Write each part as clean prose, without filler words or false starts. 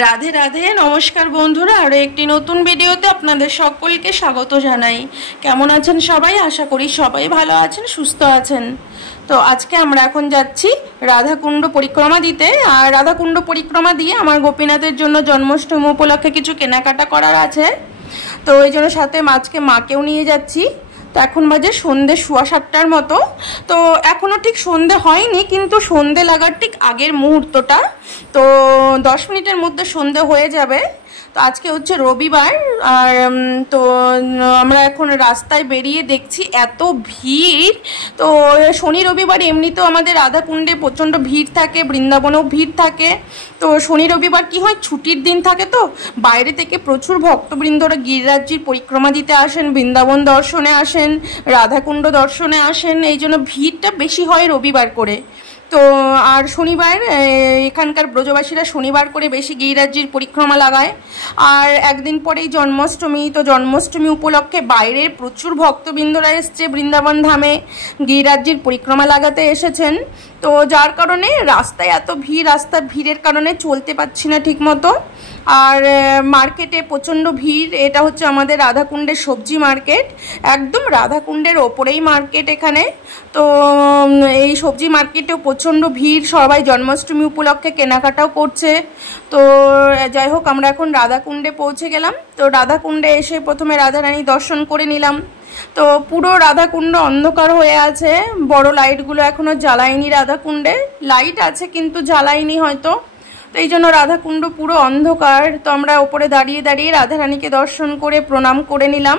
রাধে রাধে, নমস্কার বন্ধুরা। আরও একটি নতুন ভিডিওতে আপনাদের সকলকে স্বাগত জানাই। কেমন আছেন সবাই? আশা করি সবাই ভালো আছেন, সুস্থ আছেন। তো আজকে আমরা এখন যাচ্ছি রাধাকুণ্ড পরিক্রমা দিতে। আর রাধাকুণ্ড পরিক্রমা দিয়ে আমার গোপীনাথের জন্য জন্মাষ্টমী উপলক্ষে কিছু কেনাকাটা করার আছে। তো এই জন্য সাথে আজকে মাকেও নিয়ে যাচ্ছি। তো এখন বাজে সন্ধে 7:15টার মতো। তো এখনও ঠিক সন্ধে হয়নি, কিন্তু সন্ধে লাগার ঠিক আগের মুহূর্তটা। তো 10 মিনিটের মধ্যে সন্ধে হয়ে যাবে। তো আজকে হচ্ছে রবিবার। আর তো আমরা এখন রাস্তায় বেরিয়ে দেখছি এত ভিড়। তো শনি রবিবার এমনিতেও আমাদের রাধাকুণ্ডে প্রচণ্ড ভিড় থাকে, বৃন্দাবনেও ভিড় থাকে। তো শনি রবিবার কি হয়, ছুটির দিন থাকে। তো বাইরে থেকে প্রচুর ভক্তবৃন্দরা গিরিরাজ্যের পরিক্রমা দিতে আসেন, বৃন্দাবন দর্শনে আসেন, রাধাকুণ্ড দর্শনে আসেন। এই জন্য ভিড়টা বেশি হয় রবিবার করে। তো আর শনিবার এখানকার ব্রজবাসীরা শনিবার করে বেশি গিরিরাজ্যের পরিক্রমা লাগায়। আর একদিন পরেই জন্মাষ্টমী। তো জন্মাষ্টমী উপলক্ষে বাইরের প্রচুর ভক্তবৃন্দরা এসছে বৃন্দাবন ধামে, গিরিরাজ্যের পরিক্রমা লাগাতে এসেছেন। তো যার কারণে রাস্তায় এত ভিড়, রাস্তার ভিড়ের কারণে চলতে পারছি না ঠিক মতো। আর মার্কেটে প্রচণ্ড ভিড়। এটা হচ্ছে আমাদের রাধাকুণ্ডের সবজি মার্কেট, একদম রাধাকুণ্ডের ওপরেই মার্কেট এখানে। তো এই সবজি মার্কেটেও প্রচণ্ড ভিড়, সবাই জন্মাষ্টমী উপলক্ষে কেনাকাটাও করছে। তো যাই হোক, আমরা এখন রাধাকুণ্ডে পৌঁছে গেলাম। তো রাধাকুণ্ডে এসে প্রথমে রাধারানী দর্শন করে নিলাম। তো পুরো রাধাকুণ্ড অন্ধকার হয়ে আছে, বড় লাইটগুলো এখনও জ্বালায়নি। রাধাকুণ্ডে লাইট আছে কিন্তু জ্বালায়নি হয়তো। তো এই জন্য রাধাকুণ্ড পুরো অন্ধকার। তো আমরা ওপরে দাঁড়িয়ে দাঁড়িয়ে রাধারানীকে দর্শন করে প্রণাম করে নিলাম।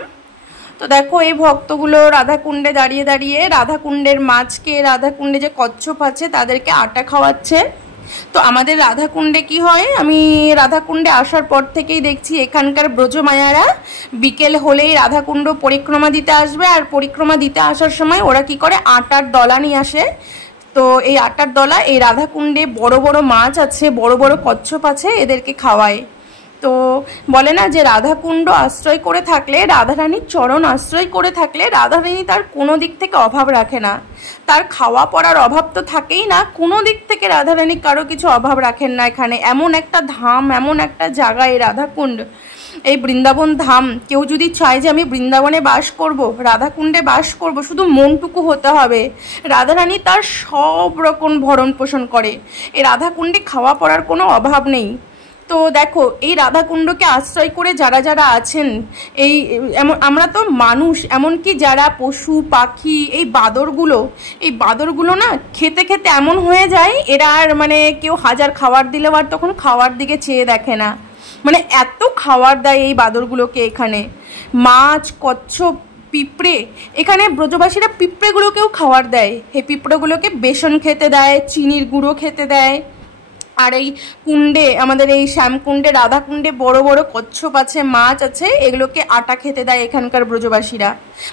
তো দেখো এই ভক্তগুলো রাধাকুণ্ডে দাঁড়িয়ে দাঁড়িয়ে রাধাকুণ্ডের মাছকে, রাধাকুণ্ডে যে কচ্ছপ আছে তাদেরকে আটা খাওয়াচ্ছে। তো আমাদের রাধাকুণ্ডে কি হয়, আমি রাধাকুণ্ডে আসার পর থেকেই দেখছি এখানকার ব্রজমায়ারা বিকেল হলেই রাধাকুণ্ড পরিক্রমা দিতে আসবে। আর পরিক্রমা দিতে আসার সময় ওরা কি করে, আটার দলা নিয়ে আসে। তো এই আটার দলা এই রাধাকুণ্ডে বড় বড় মাছ আছে, বড় বড় কচ্ছপ আছে, এদেরকে খাওয়ায়। তো বলে না যে রাধাকুণ্ড আশ্রয় করে থাকলে, রাধারানীর চরণ আশ্রয় করে থাকলে রাধারানী তার কোনো দিক থেকে অভাব রাখে না। তার খাওয়া পড়ার অভাব তো থাকেই না, কোনো দিক থেকে রাধারানী কারো কিছু অভাব রাখেন না। এখানে এমন একটা ধাম, এমন একটা জায়গা এই রাধাকুণ্ড, এই বৃন্দাবন ধাম। কেউ যদি চায় যে আমি বৃন্দাবনে বাস করব, রাধাকুণ্ডে বাস করব, শুধু মনটুকু হতে হবে। রাধারানী তার সব রকম ভরণ পোষণ করে। এই রাধাকুণ্ডে খাওয়া পড়ার কোনো অভাব নেই। তো দেখো এই রাধাকুণ্ডকে আশ্রয় করে যারা যারা আছেন, এই আমরা তো মানুষ, এমনকি যারা পশু পাখি, এই বাঁদরগুলো না খেতে খেতে এমন হয়ে যায়, এরা আর মানে কেউ হাজার খাবার দিলেও আর তখন খাওয়ার দিকে চেয়ে দেখে না। মানে এত খাবার দেয় এই বাঁদরগুলোকে এখানে। মাছ, কচ্ছপ, পিঁপড়ে, এখানে ব্রজবাসীরা পিঁপড়েগুলোকেও খাবার দেয়। এই পিঁপড়েগুলোকে বেসন খেতে দেয়, চিনির গুঁড়ো খেতে দেয়। আর এই কুণ্ডে, আমাদের এই শ্যামকুণ্ডে, রাধাকুণ্ডে বড় বড় কচ্ছপ আছে, মাছ আছে, এগুলোকে আটা খেতে দেয় এখানকার ব্রজবাসীরা।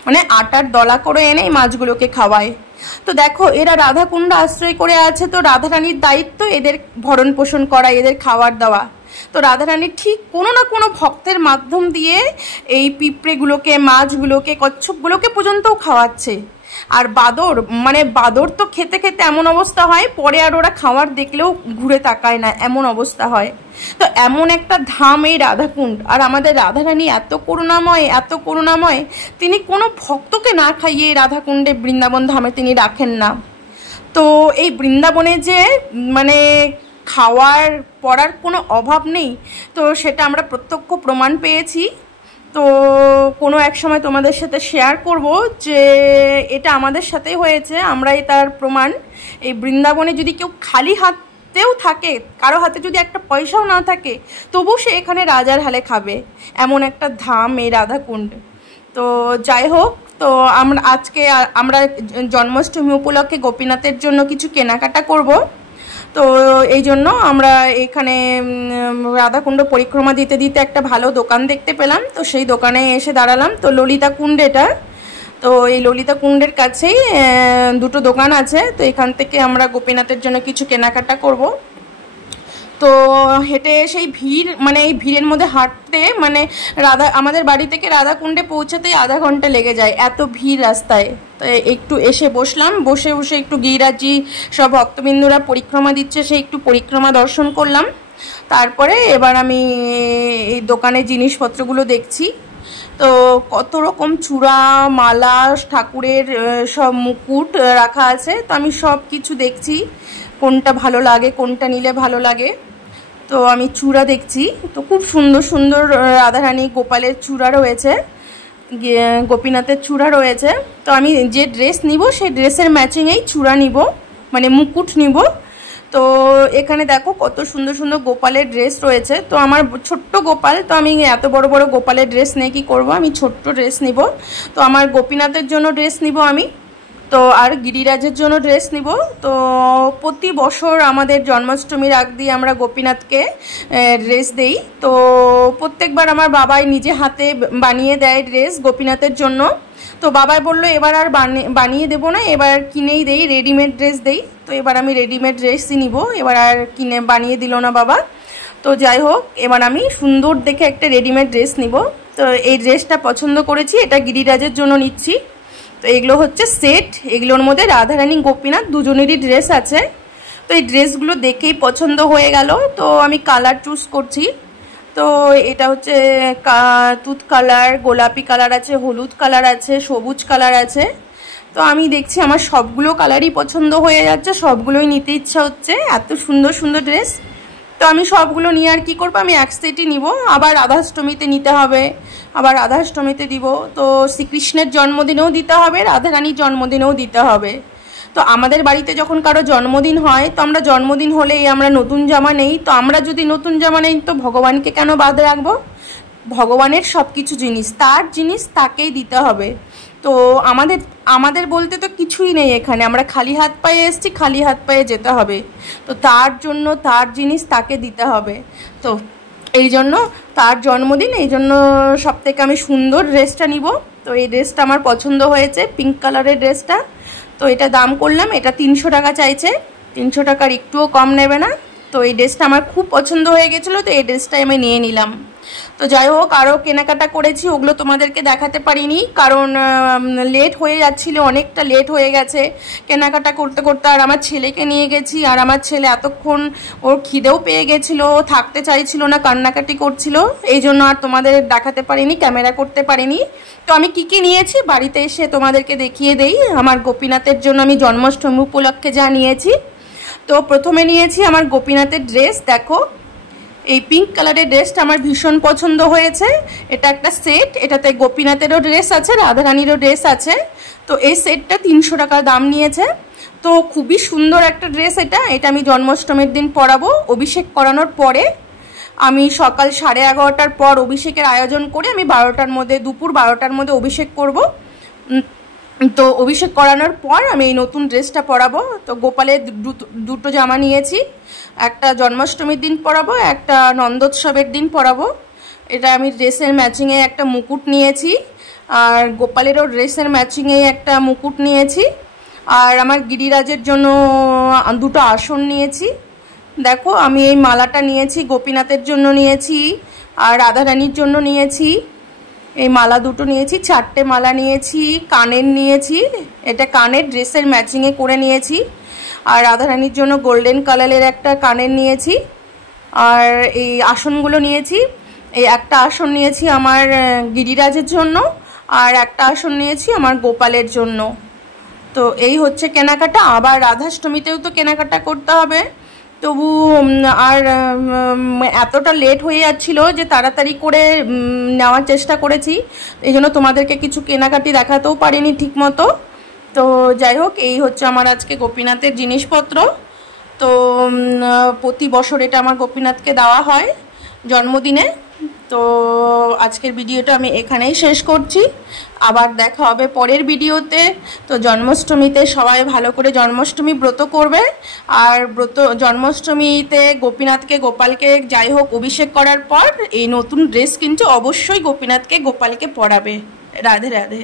মানে আটার দলা করে এনে এই মাছগুলোকে খাওয়ায়। তো দেখো এরা রাধাকুণ্ড আশ্রয় করে আছে। তো রাধারানীর দায়িত্ব এদের ভরণ পোষণ করা, এদের খাবার দেওয়া। তো রাধারানী ঠিক কোনো না কোনো ভক্তের মাধ্যম দিয়ে এই পিঁপড়েগুলোকে, মাছগুলোকে, কচ্ছপগুলোকে পর্যন্তও খাওয়াচ্ছে। আর বাঁদর তো খেতে খেতে এমন অবস্থা হয়, পরে আর ওরা খাওয়ার দেখলেও ঘুরে তাকায় না, এমন অবস্থা হয়। তো এমন একটা ধাম এই রাধাকুণ্ড। আর আমাদের রাধারানী এত করুণাময়, এত করুণাময়, তিনি কোনো ভক্তকে না খাইয়ে এই রাধাকুণ্ডে বৃন্দাবন ধামে তিনি রাখেন না। তো এই বৃন্দাবনে যে মানে খাওয়ার পড়ার কোনো অভাব নেই, তো সেটা আমরা প্রত্যক্ষ প্রমাণ পেয়েছি। তো কোনো এক সময় তোমাদের সাথে শেয়ার করব যে এটা আমাদের সাথেই হয়েছে, আমরাই তার প্রমাণ। এই বৃন্দাবনে যদি কেউ খালি হাতেও থাকে, কারো হাতে যদি একটা পয়সাও না থাকে, তবু সে এখানে রাজার হালে খাবে, এমন একটা ধাম এই রাধাকুণ্ড। তো যাই হোক, তো আজকে আমরা জন্মাষ্টমী উপলক্ষে গোপীনাথের জন্য কিছু কেনাকাটা করব। তো এই জন্য আমরা এখানে রাধাকুণ্ড পরিক্রমা দিতে দিতে একটা ভালো দোকান দেখতে পেলাম। তো সেই দোকানে এসে দাঁড়ালাম। তো ললিতা কুণ্ড এটা। তো এই ললিতা কুণ্ডের কাছেই দুটো দোকান আছে। তো এখান থেকে আমরা গোপীনাথের জন্য কিছু কেনাকাটা করব। তো হেঁটে সেই ভিড়, মানে এই ভিড়ের মধ্যে হাঁটতে, মানে আমাদের বাড়ি থেকে রাধাকুণ্ডে পৌঁছাতেই আধা ঘন্টা লেগে যায়, এত ভিড় রাস্তায়। তো একটু এসে বসলাম, বসে একটু গিরিরাজি সব ভক্তবিন্দুরা পরিক্রমা দিচ্ছে, সেই একটু পরিক্রমা দর্শন করলাম। তারপরে এবার আমি এই দোকানের জিনিসপত্রগুলো দেখছি। তো কত রকম চূড়া, মালা, ঠাকুরের সব মুকুট রাখা আছে। তো আমি সব কিছু দেখছি, কোনটা ভালো লাগে, কোনটা নিলে ভালো লাগে। তো আমি চূড়া দেখছি, তো খুব সুন্দর সুন্দর রাধারানী গোপালের চূড়া রয়েছে, গোপীনাথের চূড়া রয়েছে। তো আমি যে ড্রেস নিব সেই ড্রেসের ম্যাচিংয়েই চূড়া নিব, মানে মুকুট নিব। তো এখানে দেখো কত সুন্দর সুন্দর গোপালের ড্রেস রয়েছে। তো আমার ছোট্ট গোপাল, তো আমি এত বড় বড় গোপালের ড্রেস নিয়ে কী করবো, আমি ছোট্ট ড্রেস নিব। তো আমার গোপীনাথের জন্য ড্রেস নিব আমি, তো আর গিরিরাজের জন্য ড্রেস নিব। তো প্রতি বছর আমাদের জন্মাষ্টমীর আগ দিয়ে আমরা গোপীনাথকে ড্রেস দেই। তো প্রত্যেকবার আমার বাবাই নিজে হাতে বানিয়ে দেয় ড্রেস গোপীনাথের জন্য। তো বাবাই বললো এবার আর বানিয়ে দেবো না, এবার কিনেই দেই, রেডিমেড ড্রেস দেই। তো এবার আমি রেডিমেড ড্রেসই নিব, এবার আর কিনে বানিয়ে দিল না বাবা। তো যাই হোক, এবার আমি সুন্দর দেখে একটা রেডিমেড ড্রেস নিব। তো এই ড্রেসটা পছন্দ করেছি, এটা গিরিরাজের জন্য নিচ্ছি। তো এগুলো হচ্ছে সেট, এগুলোর মধ্যে রাধারানী গোপীনাথ দুজনেরই ড্রেস আছে। তো এই ড্রেসগুলো দেখেই পছন্দ হয়ে গেল। তো আমি কালার চুজ করছি। তো এটা হচ্ছে তুত কালার, গোলাপি কালার আছে, হলুদ কালার আছে, সবুজ কালার আছে। তো আমি দেখছি আমার সবগুলো কালারই পছন্দ হয়ে যাচ্ছে, সবগুলোই নিতে ইচ্ছা হচ্ছে, এত সুন্দর সুন্দর ড্রেস। তো আমি সবগুলো নিয়ে আর কি করবো, আমি এক সেটই নিব। আবার রাধাষ্টমীতে নিতে হবে, আবার রাধাষ্টমীতে দিব। তো শ্রীকৃষ্ণের জন্মদিনেও দিতে হবে, রাধারানীর জন্মদিনেও দিতে হবে। তো আমাদের বাড়িতে যখন কারো জন্মদিন হয়, তো আমরা জন্মদিন হলেই আমরা নতুন জামা নেই। তো আমরা যদি নতুন জামা নেই, তো ভগবানকে কেন বাদ রাখবো? ভগবানের সব কিছু জিনিস, তার জিনিস তাকেই দিতে হবে। তো আমাদের বলতে তো কিছুই নেই এখানে, আমরা খালি হাত পায়ে এসেছি, খালি হাত পায়ে যেতে হবে। তো তার জন্য তার জিনিস তাকে দিতে হবে। তো এই জন্য তার জন্মদিন, এই জন্য সব থেকে আমি সুন্দর ড্রেসটা নিব। তো এই ড্রেসটা আমার পছন্দ হয়েছে, পিঙ্ক কালারের ড্রেসটা। তো এটা দাম করলাম, এটা 300 টাকা চাইছে, 300 টাকার একটুও কম নেবে না। তো এই ড্রেসটা আমার খুব পছন্দ হয়ে গেছিলো, তো এই ড্রেসটাই আমি নিয়ে নিলাম। তো যাই হোক, আরও কেনাকাটা করেছি, ওগুলো তোমাদেরকে দেখাতে পারিনি, কারণ লেট হয়ে যাচ্ছিল, অনেকটা লেট হয়ে গেছে কেনাকাটা করতে করতে। আর আমার ছেলেকে নিয়ে গেছি, আর আমার ছেলে এতক্ষণ ওর খিদেও পেয়ে গেছিলো, থাকতে চাইছিল না, কান্নাকাটি করছিল, এই জন্য আর তোমাদের দেখাতে পারিনি, ক্যামেরা করতে পারিনি। তো আমি কি কি নিয়েছি বাড়িতে এসে তোমাদেরকে দেখিয়ে দেই। আমার গোপীনাথের জন্য আমি জন্মাষ্টমী উপলক্ষে যা নিয়েছি। তো প্রথমে নিয়েছি আমার গোপীনাথের ড্রেস। দেখো, এই পিঙ্ক কালারের ড্রেসটা আমার ভীষণ পছন্দ হয়েছে। এটা একটা সেট, এটাতে গোপীনাথেরও ড্রেস আছে, রাধারানীরও ড্রেস আছে। তো এই সেটটা 300 টাকা দাম নিয়েছে। তো খুবই সুন্দর একটা ড্রেস এটা আমি জন্মাষ্টমীর দিন পরাবো। অভিষেক করানোর পরে আমি সকাল 11:30টার পর অভিষেকের আয়োজন করে আমি 12টার মধ্যে, দুপুর 12টার মধ্যে অভিষেক করব। তো অভিষেক করানোর পর আমি এই নতুন ড্রেসটা পরাবো। তো গোপালের দুটো জামা নিয়েছি, একটা জন্মাষ্টমীর দিন পরাবো, একটা নন্দোৎসবের দিন পরাবো। এটা আমি ড্রেসের ম্যাচিংয়ে একটা মুকুট নিয়েছি, আর গোপালেরও ড্রেসের ম্যাচিংয়ে একটা মুকুট নিয়েছি। আর আমার গিরিরাজের জন্য দুটো আসন নিয়েছি। দেখো, আমি এই মালাটা নিয়েছি, গোপীনাথের জন্য নিয়েছি, আর রাধারানীর জন্য নিয়েছি। এই মালা দুটো নিয়েছি, 4টে মালা নিয়েছি, কানের নিয়েছি, এটা কানের ড্রেসের ম্যাচিংয়ে করে নিয়েছি। আর রাধারানীর জন্য গোল্ডেন কালারের একটা কানের নিয়েছি। আর এই আসনগুলো নিয়েছি, এই একটা আসন নিয়েছি আমার গিরিরাজের জন্য, আর একটা আসন নিয়েছি আমার গোপালের জন্য। তো এই হচ্ছে কেনাকাটা। আবার রাধাষ্টমীতেও তো কেনাকাটা করতে হবে। তবু আর এতটা লেট হয়ে যাচ্ছিলো যে তাড়াতাড়ি করে নেওয়ার চেষ্টা করেছি, এই জন্য তোমাদেরকে কিছু কেনাকাটি দেখাতেও পারিনি ঠিক মতো। তো যাই হোক, এই হচ্ছে আমার আজকে গোপীনাথের জিনিসপত্র। তো প্রতি বছর এটা আমার গোপীনাথকে দেওয়া হয় জন্মদিনে। তো আজকের ভিডিওটা আমি এখানেই শেষ করছি, আবার দেখা হবে পরের ভিডিওতে। তো জন্মাষ্টমীতে সবাই ভালো করে জন্মাষ্টমী ব্রত করবে, আর জন্মাষ্টমীতে গোপীনাথকে, গোপালকে যাই হোক অভিষেক করার পর এই নতুন ড্রেস কিন্তু অবশ্যই গোপীনাথকে, গোপালকে পরাবে। রাধে রাধে।